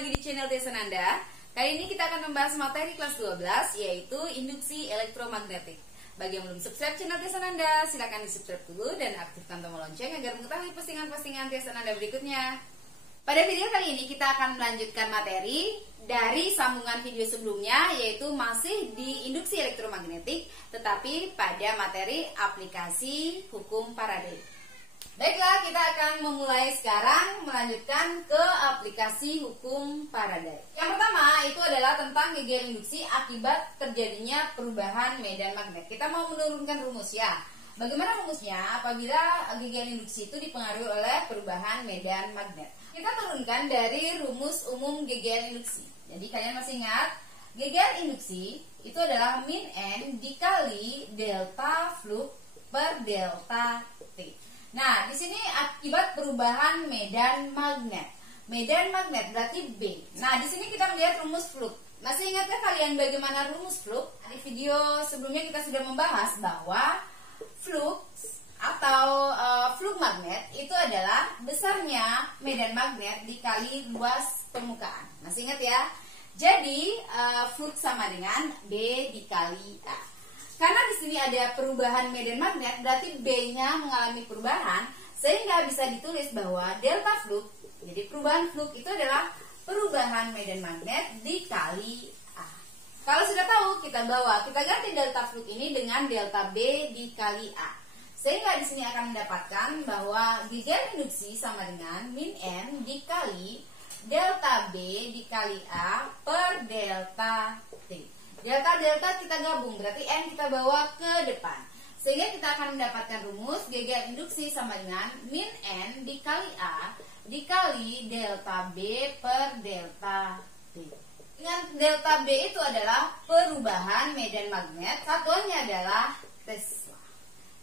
lagi di channel Desananda. Kali ini kita akan membahas materi kelas 12, yaitu induksi elektromagnetik. Bagi yang belum subscribe channel Desananda, silakan di subscribe dulu dan aktifkan tombol lonceng agar mengetahui postingan-postingan Desananda berikutnya. Pada video kali ini kita akan melanjutkan materi dari sambungan video sebelumnya, yaitu masih di induksi elektromagnetik, tetapi pada materi aplikasi hukum Faraday. Baiklah, kita akan memulai sekarang melanjutkan ke aplikasi hukum Faraday. Yang pertama itu adalah tentang GGL induksi akibat terjadinya perubahan medan magnet. Kita mau menurunkan rumus ya. Bagaimana rumusnya apabila GGL induksi itu dipengaruhi oleh perubahan medan magnet? Kita turunkan dari rumus umum GGL induksi. Jadi kalian masih ingat, GGL induksi itu adalah min N dikali delta flux per delta T. Nah, di sini akibat perubahan medan magnet. Medan magnet berarti B. Nah, di sini kita melihat rumus flux. Masih ingatkah kalian bagaimana rumus flux? Di video sebelumnya kita sudah membahas bahwa flux atau flux magnet itu adalah besarnya medan magnet dikali luas permukaan. Masih ingat ya? Jadi flux sama dengan B dikali A. Karena di sini ada perubahan medan magnet, berarti B-nya mengalami perubahan, sehingga bisa ditulis bahwa delta flux, jadi perubahan flux itu adalah perubahan medan magnet dikali A. Kalau sudah tahu, kita ganti delta flux ini dengan delta B dikali A. Sehingga di sini akan mendapatkan bahwa GGL induksi sama dengan min N dikali delta B dikali A per delta T. Delta kita gabung, berarti N kita bawa ke depan. Sehingga kita akan mendapatkan rumus GGL induksi sama dengan min N dikali A dikali delta B per delta T. Dengan delta B itu adalah perubahan medan magnet, satuannya adalah Tesla.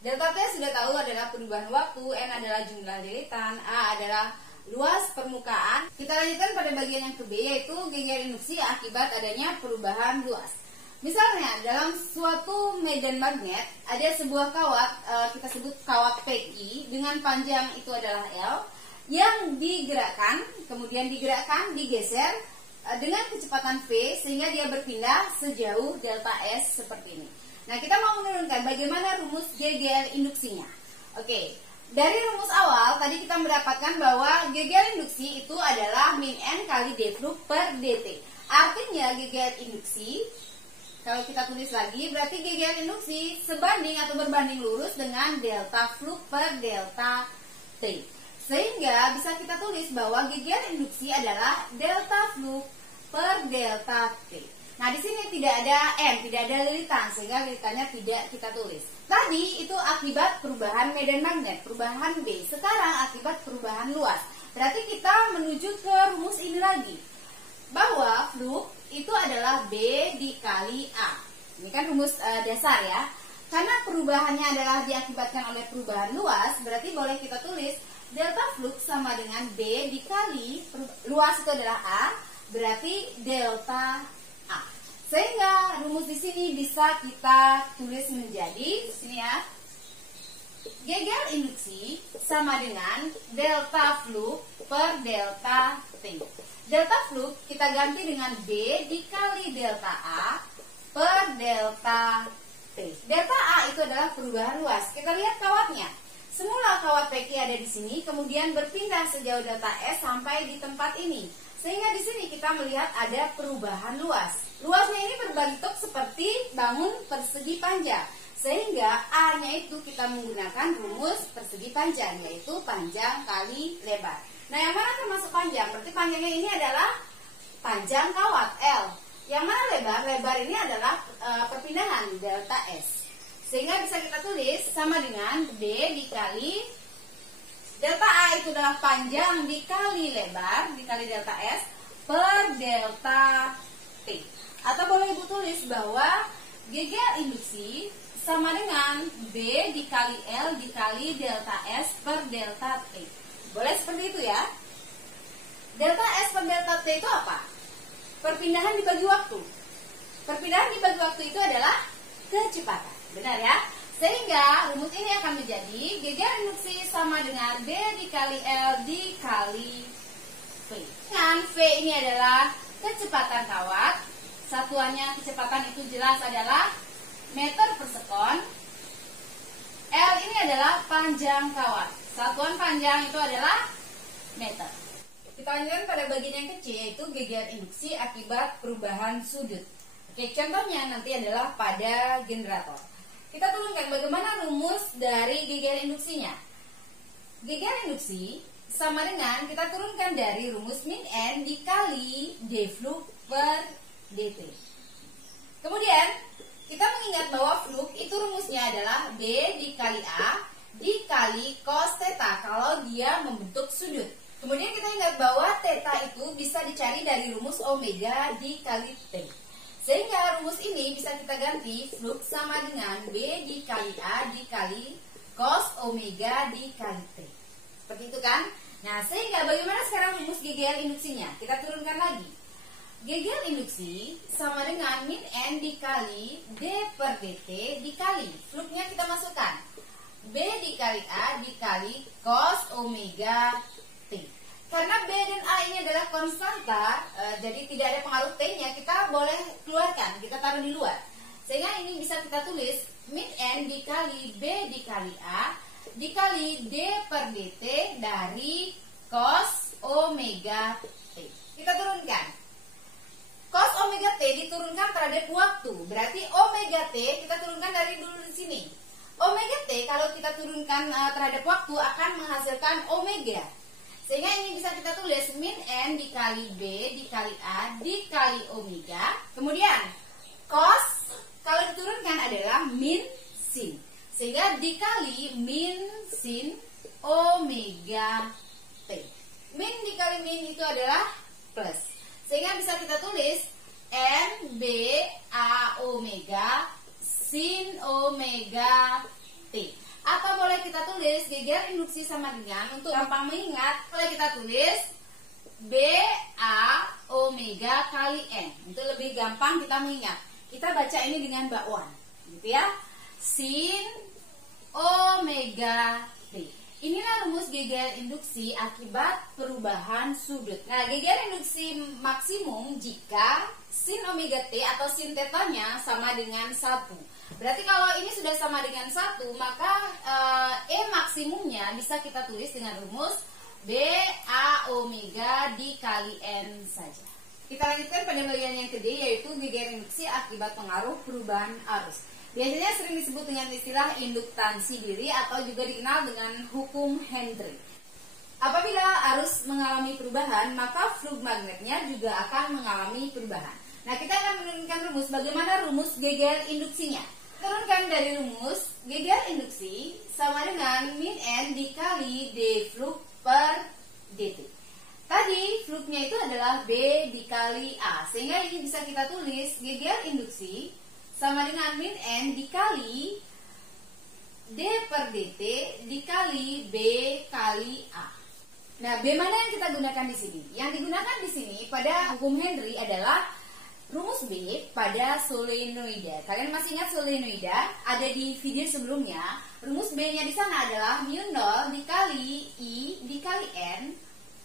Delta T sudah tahu adalah perubahan waktu, N adalah jumlah lilitan, A adalah luas permukaan. Kita lanjutkan pada bagian yang ke B, yaitu GGL induksi akibat adanya perubahan luas. Misalnya dalam suatu medan magnet ada sebuah kawat, kita sebut kawat PI dengan panjang itu adalah L, yang digerakkan, kemudian digeser dengan kecepatan V sehingga dia berpindah sejauh delta S seperti ini. Nah, kita mau menurunkan bagaimana rumus GGL induksinya. Oke, dari rumus awal tadi kita mendapatkan bahwa GGL induksi itu adalah min N kali D flux per DT. Artinya GGL induksi, kalau kita tulis lagi, berarti GGL induksi sebanding atau berbanding lurus dengan delta flux per delta T. Sehingga bisa kita tulis bahwa GGL induksi adalah delta flux per delta T. Nah, di sini tidak ada N, tidak ada lilitan, sehingga lilitannya tidak kita tulis. Tadi itu akibat perubahan medan magnet, perubahan B. Sekarang akibat perubahan luas. Berarti kita menuju ke rumus ini lagi, bahwa flux itu adalah B dikali A. Ini kan rumus dasar ya. Karena perubahannya adalah diakibatkan oleh perubahan luas, berarti boleh kita tulis delta flux sama dengan B dikali luas itu adalah A, berarti delta A. Sehingga rumus di sini bisa kita tulis menjadi sini ya. GGL induksi sama dengan delta flux per delta T. Delta flux kita ganti dengan B dikali delta A per delta T. Delta A itu adalah perubahan luas. Kita lihat kawatnya. Semula kawat PQ ada di sini, kemudian berpindah sejauh delta S sampai di tempat ini. Sehingga di sini kita melihat ada perubahan luas. Luasnya ini berbentuk seperti bangun persegi panjang. Sehingga A-nya itu kita menggunakan rumus persegi panjang, yaitu panjang kali lebar. Nah, yang mana termasuk panjang? Berarti panjangnya ini adalah panjang kawat L. Yang mana lebar? Lebar ini adalah perpindahan delta S. Sehingga bisa kita tulis sama dengan B dikali delta A itu adalah panjang dikali lebar dikali delta S per delta T. Atau boleh Ibu tulis bahwa GGL induksi sama dengan B dikali L dikali delta S per delta T. Boleh seperti itu ya. Delta S per delta T itu apa? Perpindahan dibagi waktu. Perpindahan dibagi waktu itu adalah kecepatan. Benar ya? Sehingga rumus ini akan menjadi GGL induksi sama dengan B dikali L dikali V. Dengan Kecepatan V ini adalah kecepatan kawat. Satuannya kecepatan itu jelas adalah meter per sekon. L ini adalah panjang kawat. Satuan panjang itu adalah meter. Kita lanjutkan pada bagian yang kecil, yaitu geger induksi akibat perubahan sudut. Oke, contohnya nanti adalah pada generator. Kita turunkan bagaimana rumus dari geger induksinya. Geger induksi sama dengan kita turunkan dari rumus min N dikali d flux per dt. Kemudian kita mengingat bahwa flux itu rumusnya adalah D dikali A dikali cos theta kalau dia membentuk sudut. Kemudian kita ingat bahwa theta itu bisa dicari dari rumus omega dikali T. Sehingga rumus ini bisa kita ganti flux sama dengan B dikali A dikali cos omega dikali T. Seperti itu kan? Nah, sehingga bagaimana sekarang rumus geger induksinya? Kita turunkan lagi. Geger induksi sama dengan min N dikali D per dt dikali fluxnya kita masukkan B dikali A dikali cos omega T. Karena B dan A ini adalah konstanta, jadi tidak ada pengaruh T-nya, kita boleh keluarkan, kita taruh di luar. Sehingga ini bisa kita tulis min N dikali B dikali A dikali D per dt dari cos omega T. Kita turunkan. Cos omega T diturunkan terhadap waktu. Berarti omega T kita turunkan dari dulu di sini. Omega T kalau kita turunkan terhadap waktu akan menghasilkan omega. Sehingga ini bisa kita tulis min N dikali B dikali A dikali omega. Kemudian cos kalau diturunkan adalah min sin. Sehingga dikali min sin omega T. Min dikali min itu adalah plus. Sehingga bisa kita tulis N B A omega sin omega T. Atau boleh kita tulis geger induksi sama dengan, untuk gampang mengingat, boleh kita tulis B A omega kali N. Untuk lebih gampang kita mengingat. Kita baca ini dengan bakwan, gitu ya. Sin omega T. Inilah rumus geger induksi akibat perubahan sudut. Nah, geger induksi maksimum jika sin omega T atau sin tetanya sama dengan 1. Berarti kalau ini sudah sama dengan 1, maka E maksimumnya bisa kita tulis dengan rumus B A omega dikali N saja. Kita lanjutkan pada bagian yang kedua, yaitu geger induksi akibat pengaruh perubahan arus. Biasanya sering disebut dengan istilah induktansi diri atau juga dikenal dengan hukum Henry. Apabila arus mengalami perubahan, maka flux magnetnya juga akan mengalami perubahan. Nah, kita akan menurunkan rumus. Bagaimana rumus geger induksinya? Turunkan dari rumus geger induksi sama dengan min N dikali D flux per dt. Tadi fluxnya itu adalah B dikali A. Sehingga ini bisa kita tulis geger induksi sama dengan min N dikali D per dt dikali B kali A. Nah, B mana yang kita gunakan di sini? Yang digunakan di sini pada hukum Henry adalah rumus B pada solenoida. Kalian masih ingat solenoida? Ada di video sebelumnya. Rumus B-nya di sana adalah mu0 dikali I dikali N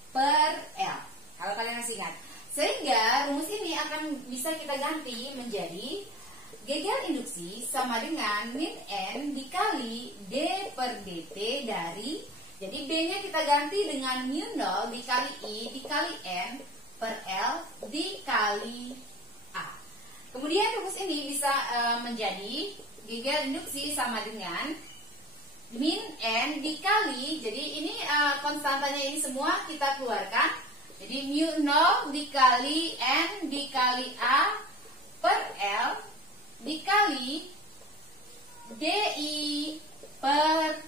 per L. Kalau kalian masih ingat. Sehingga rumus ini akan bisa kita ganti menjadi geger induksi sama dengan min N dikali D per dt dari, jadi B-nya kita ganti dengan mu0 dikali I dikali N per L dikali A. Kemudian rumus ini bisa menjadi geger induksi sama dengan min N dikali, jadi ini konstantanya ini semua kita keluarkan. Jadi mu0 dikali N dikali A per L dikali DI per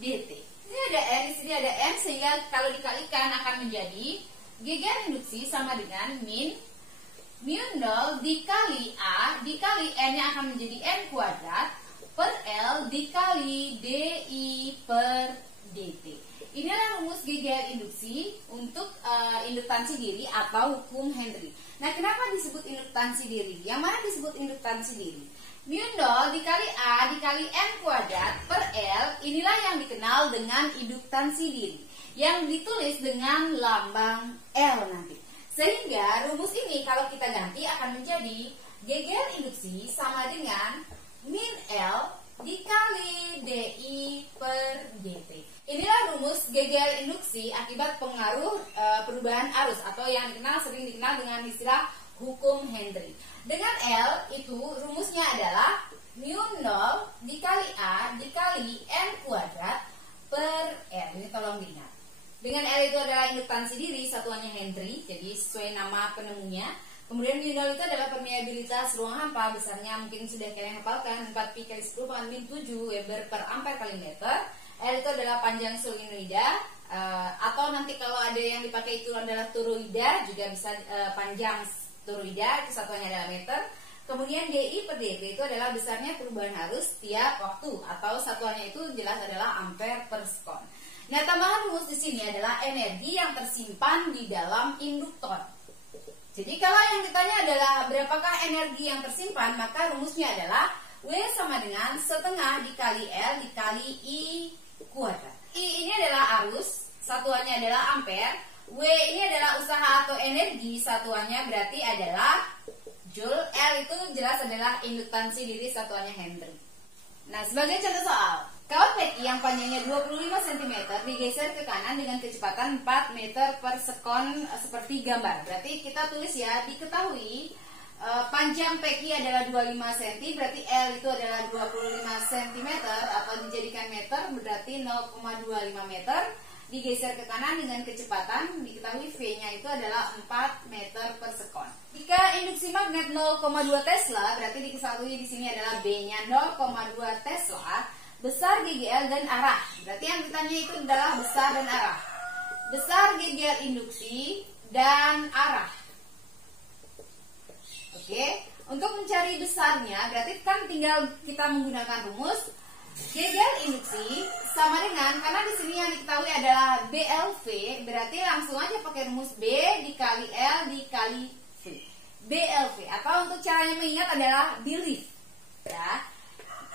dt. Ini ada N, di sini ada M, sehingga kalau dikalikan akan menjadi geger induksi sama dengan min mu0 dikali A dikali N-nya akan menjadi N kuadrat per L dikali DI per dt. Inilah rumus geger induksi untuk induktansi diri atau hukum Henry. Nah, kenapa disebut induktansi diri? Yang mana disebut induktansi diri? mu0 dikali A dikali N kuadrat per L, inilah yang dikenal dengan induktansi diri, yang ditulis dengan lambang L nanti. Sehingga rumus ini kalau kita ganti akan menjadi GGL induksi sama dengan min L dikali DI per GT. Inilah rumus GGL induksi akibat pengaruh perubahan arus atau yang sering dikenal dengan istilah hukum Henry. Dengan L itu rumusnya adalah mu 0 dikali A dikali N kuadrat per R. Ini tolong diingat. Dengan L itu adalah induktansi diri, satuannya Henry, jadi sesuai nama penemunya. Kemudian mu 0 itu adalah permeabilitas ruang hampa, besarnya mungkin sudah kalian hafalkan 4pi kali 10 pangkat min 7 Weber per ampere kali meter. L itu adalah panjang solenoida, atau nanti kalau ada yang dipakai itu adalah toroida, juga bisa panjang toroida, itu satuannya adalah meter. Kemudian DI per dt itu adalah besarnya perubahan arus tiap waktu, atau satuannya itu jelas adalah ampere per sekon. Nah, tambahan rumus di sini adalah energi yang tersimpan di dalam induktor. Jadi kalau yang ditanya adalah berapakah energi yang tersimpan, maka rumusnya adalah W sama dengan setengah dikali L dikali I kuadrat. I ini adalah arus, satuannya adalah ampere. W ini adalah usaha atau energi, satuannya berarti adalah joule. L itu jelas adalah induktansi diri, satuannya Henry. Nah, sebagai contoh soal, kawat PEKI yang panjangnya 25 cm digeser ke kanan dengan kecepatan 4 meter per sekon seperti gambar. Berarti kita tulis ya, diketahui panjang PEKI adalah 25 cm, berarti L itu adalah 25 cm atau dijadikan meter berarti 0,25 meter. Digeser ke kanan dengan kecepatan, diketahui V-nya itu adalah 4 meter per sekon. Jika induksi magnet 0,2 Tesla, berarti diketahui di sini adalah B-nya 0,2 Tesla. Besar GGL dan arah. Berarti yang ditanya itu adalah besar dan arah. Besar GGL induksi dan arah. Oke, untuk mencari besarnya berarti kan tinggal kita menggunakan rumus GGL induksi sama dengan, karena di sini yang diketahui adalah BLV, berarti langsung aja pakai rumus B dikali L dikali V. BLV, atau untuk caranya mengingat adalah belief. Ya.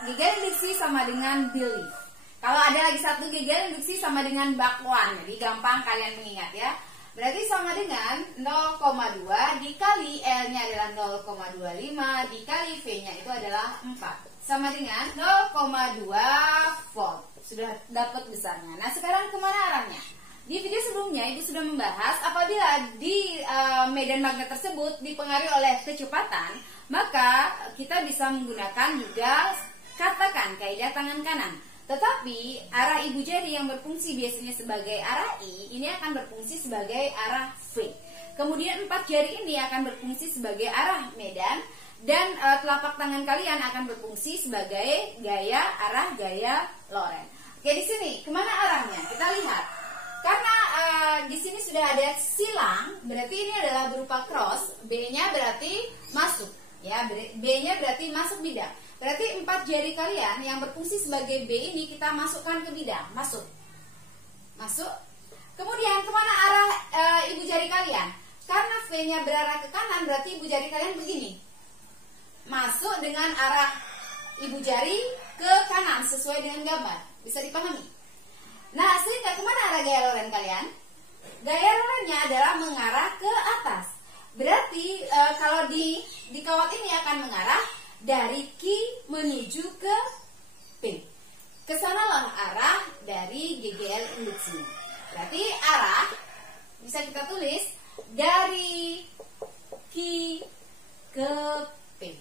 GGL induksi sama dengan belief. Kalau ada lagi satu GGL induksi sama dengan bakwan, jadi gampang kalian mengingat ya. Berarti sama dengan 0,2 dikali L-nya adalah 0,25 dikali V-nya itu adalah 4. Sama dengan 0,2 volt. Sudah dapat besarnya. Nah, sekarang kemana arahnya? Di video sebelumnya Ibu sudah membahas apabila di medan magnet tersebut dipengaruhi oleh kecepatan, maka kita bisa menggunakan juga katakan kaidah tangan kanan. Tetapi arah ibu jari yang berfungsi biasanya sebagai arah I, ini akan berfungsi sebagai arah V. Kemudian 4 jari ini akan berfungsi sebagai arah medan, dan telapak tangan kalian akan berfungsi sebagai arah gaya Lorentz. Oke, di sini kemana arahnya? Kita lihat. Karena di sini sudah ada silang, berarti ini adalah berupa cross. B-nya berarti masuk, ya. B-nya berarti masuk bidang. Berarti 4 jari kalian yang berfungsi sebagai B ini kita masukkan ke bidang, masuk. Kemudian kemana arah ibu jari kalian? Karena V-nya berarah ke kanan, berarti ibu jari kalian begini. Masuk dengan arah ibu jari ke kanan sesuai dengan gambar. Bisa dipahami? Nah, sehingga kemana arah gaya Lorentz kalian? Gaya Lorentz-nya adalah mengarah ke atas. Berarti kalau di kawat ini akan mengarah dari Q menuju ke P. Kesanalah arah dari GGL induksi. Berarti arah bisa kita tulis dari Q ke P.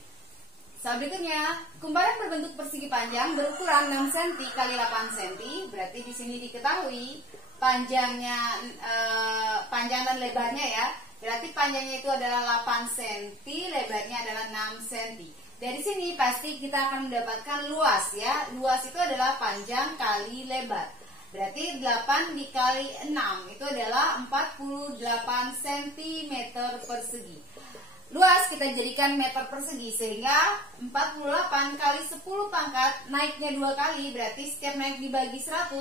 Berikutnya, kumparan berbentuk persegi panjang berukuran 6 cm kali 8 cm. Berarti di sini diketahui panjangnya, panjang dan lebarnya ya. Berarti panjangnya itu adalah 8 cm, lebarnya adalah 6 cm. Dari sini pasti kita akan mendapatkan luas ya. Luas itu adalah panjang kali lebar. Berarti 8 dikali 6 itu adalah 48 cm persegi. Luas kita jadikan meter persegi, sehingga 48 kali 10 pangkat naiknya 2 kali, berarti setiap naik dibagi 100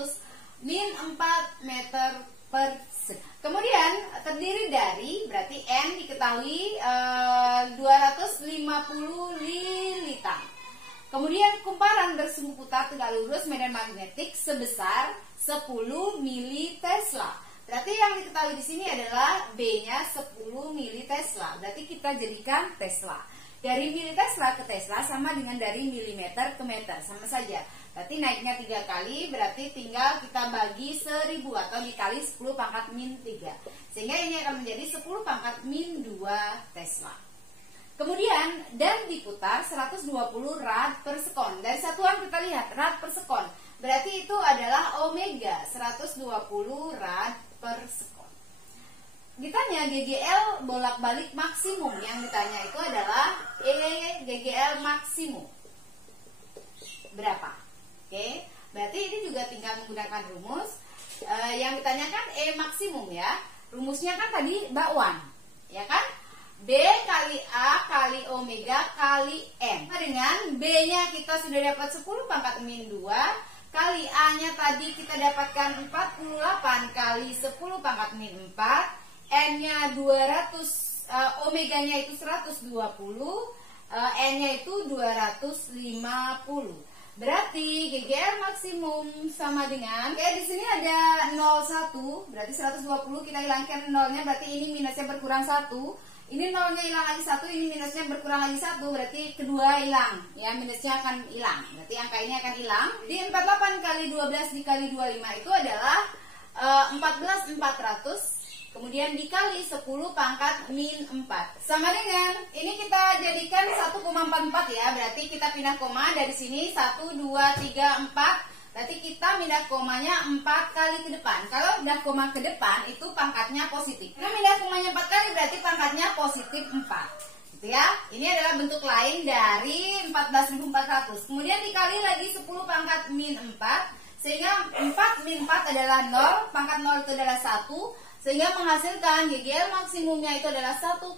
min 4 meter persegi. Kemudian terdiri dari, berarti N diketahui 250 lilitang. Kemudian kumparan bersumbu putar tegak lurus medan magnetik sebesar 10 mili Tesla. Berarti yang diketahui di sini adalah B-nya 10 mili Tesla. Berarti kita jadikan Tesla. Dari mili Tesla ke Tesla sama dengan dari milimeter ke meter, sama saja. Berarti naiknya 3 kali, berarti tinggal kita bagi 1000 atau dikali 10 pangkat min 3. Sehingga ini akan menjadi 10 pangkat min 2 Tesla. Kemudian, dan diputar 120 rad per sekon. Dari satuan kita lihat, rad per sekon. Berarti itu adalah omega, 120 rad per sekon. Ditanya GGL bolak-balik maksimum. Yang ditanya itu adalah GGL maksimum berapa? Oke, berarti ini juga tinggal menggunakan rumus. Yang ditanyakan maksimum ya. Rumusnya kan tadi bakwan, ya kan? B kali A kali omega kali M. Dengan B-nya kita sudah dapat 10 pangkat min 2 kali A-nya tadi kita dapatkan 48 kali 10 pangkat min 4, N-nya 200, omeganya itu 120, N-nya itu 250. Berarti GGL maksimum sama dengan, di sini ada 01, berarti 120 kita hilangkan nolnya, berarti ini minusnya berkurang 1. Ini nolnya hilang lagi 1, ini minusnya berkurang lagi 1, berarti kedua hilang, ya minusnya akan hilang. Berarti angka ini akan hilang. Di 48 kali 12 dikali 25 itu adalah 14.400. Kemudian dikali 10 pangkat min 4. Sama dengan, ini kita jadikan 1,44 ya. Berarti kita pindah koma dari sini 1, 2, 3, 4. Berarti kita pindah komanya 4 kali ke depan. Kalau pindah koma ke depan itu pangkatnya positif. Karena pindah komanya 4 kali berarti pangkatnya positif 4. Gitu ya. Ini adalah bentuk lain dari 14.400. Kemudian dikali lagi 10 pangkat min 4. Sehingga 4 min 4 adalah 0. Pangkat 0 itu adalah 1. Sehingga menghasilkan GGL maksimumnya itu adalah 1,44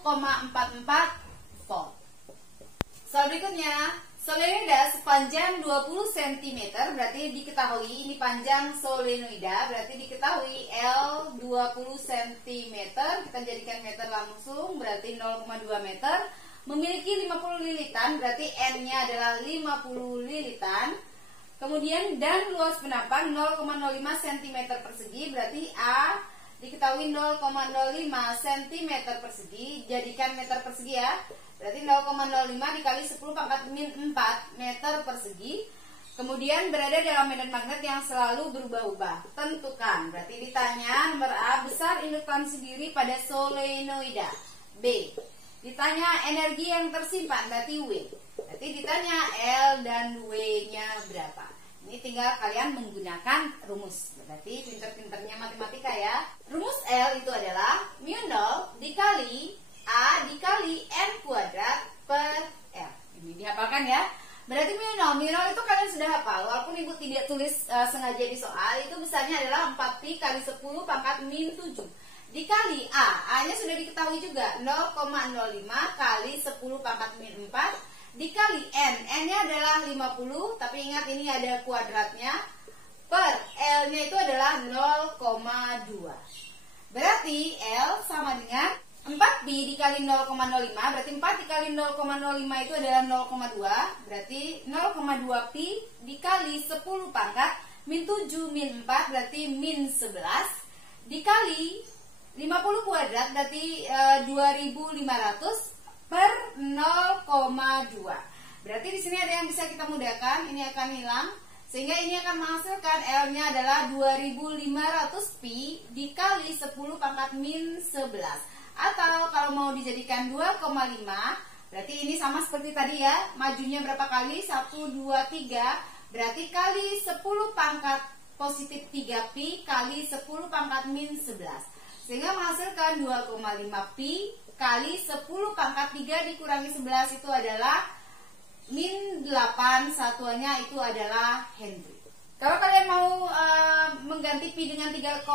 volt. Soal berikutnya, solenoida sepanjang 20 cm, berarti diketahui ini panjang solenoida, berarti diketahui L 20 cm, kita jadikan meter langsung, berarti 0,2 meter, memiliki 50 lilitan, berarti N-nya adalah 50 lilitan. Kemudian dan luas penampang 0,05 cm persegi, berarti A diketahui 0,05 cm persegi, jadikan meter persegi ya. Berarti 0,05 dikali 10 pangkat min 4 meter persegi. Kemudian berada dalam medan magnet yang selalu berubah-ubah. Tentukan. Berarti ditanya nomor A, besar induktansi diri pada solenoida. B, ditanya energi yang tersimpan, berarti W. Berarti ditanya L dan W-nya berapa. Ini tinggal kalian menggunakan rumus. Berarti pinter-pinternya matematika ya. Rumus L itu adalah mu0 dikali A dikali N kuadrat per L. Ini dihafalkan ya. Berarti mu0 itu kalian sudah hafal. Walaupun ibu tidak tulis sengaja di soal, itu besarnya adalah 4pi kali 10 pangkat min 7. Dikali A nya sudah diketahui juga 0,05 kali 10 pangkat min 4. Dikali N-nya adalah 50, tapi ingat ini ada kuadratnya, per L-nya itu adalah 0,2. Berarti L sama dengan 4pi dikali 0,05, berarti 4 dikali 0,05 itu adalah 0,2, berarti 0,2pi dikali 10 pangkat min 7 min 4, berarti min 11, dikali 50 kuadrat, berarti 2500 per 0,2. Berarti di sini ada yang bisa kita mudahkan, ini akan hilang. Sehingga ini akan menghasilkan L-nya adalah 2500 pi dikali 10 pangkat min 11. Atau kalau mau dijadikan 2,5, berarti ini sama seperti tadi ya. Majunya berapa kali? 1, 2, 3. Berarti kali 10 pangkat positif 3 pi kali 10 pangkat min 11. Sehingga menghasilkan 2,5 pi kali 10 pangkat 3 dikurangi 11 itu adalah min 8, satuannya itu adalah Henry. Kalau kalian mau mengganti pi dengan 3,14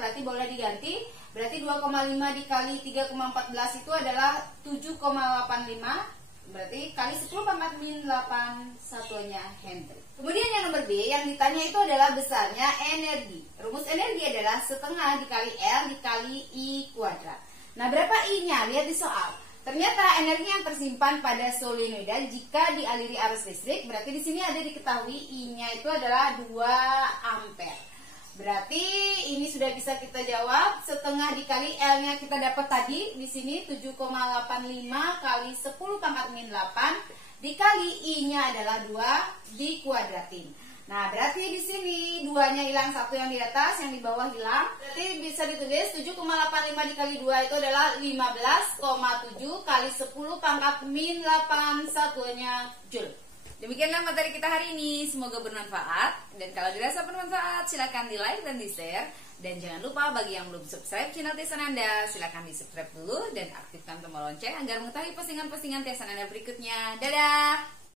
berarti boleh diganti. Berarti 2,5 dikali 3,14 itu adalah 7,85. Berarti kali 10 pangkat min 8, satuannya Henry. Kemudian yang nomor B, yang ditanya itu adalah besarnya energi. Rumus energi adalah setengah dikali L dikali I kuadrat. Nah, berapa I-nya? Lihat di soal. Ternyata energi yang tersimpan pada solenoida jika dialiri arus listrik, berarti di sini ada diketahui I-nya itu adalah 2 ampere. Berarti ini sudah bisa kita jawab. Setengah dikali L-nya kita dapat tadi di sini 7,85 kali 10 pangkat min 8 dikali I-nya adalah 2 dikuadratin. Nah, berarti di sini 2-nya hilang, 1 yang di atas, yang di bawah hilang. Berarti bisa ditulis 7,85 dikali 2 itu adalah 15,7 kali 10 pangkat min 8 satuannya Joule. Demikianlah materi kita hari ini, semoga bermanfaat. Dan kalau dirasa bermanfaat, silakan di-like dan di-share. Dan jangan lupa bagi yang belum subscribe channel Tiasan Anda, silakan di-subscribe dulu dan aktifkan tombol lonceng agar mengetahui postingan-postingan Tiasan Anda berikutnya. Dadah!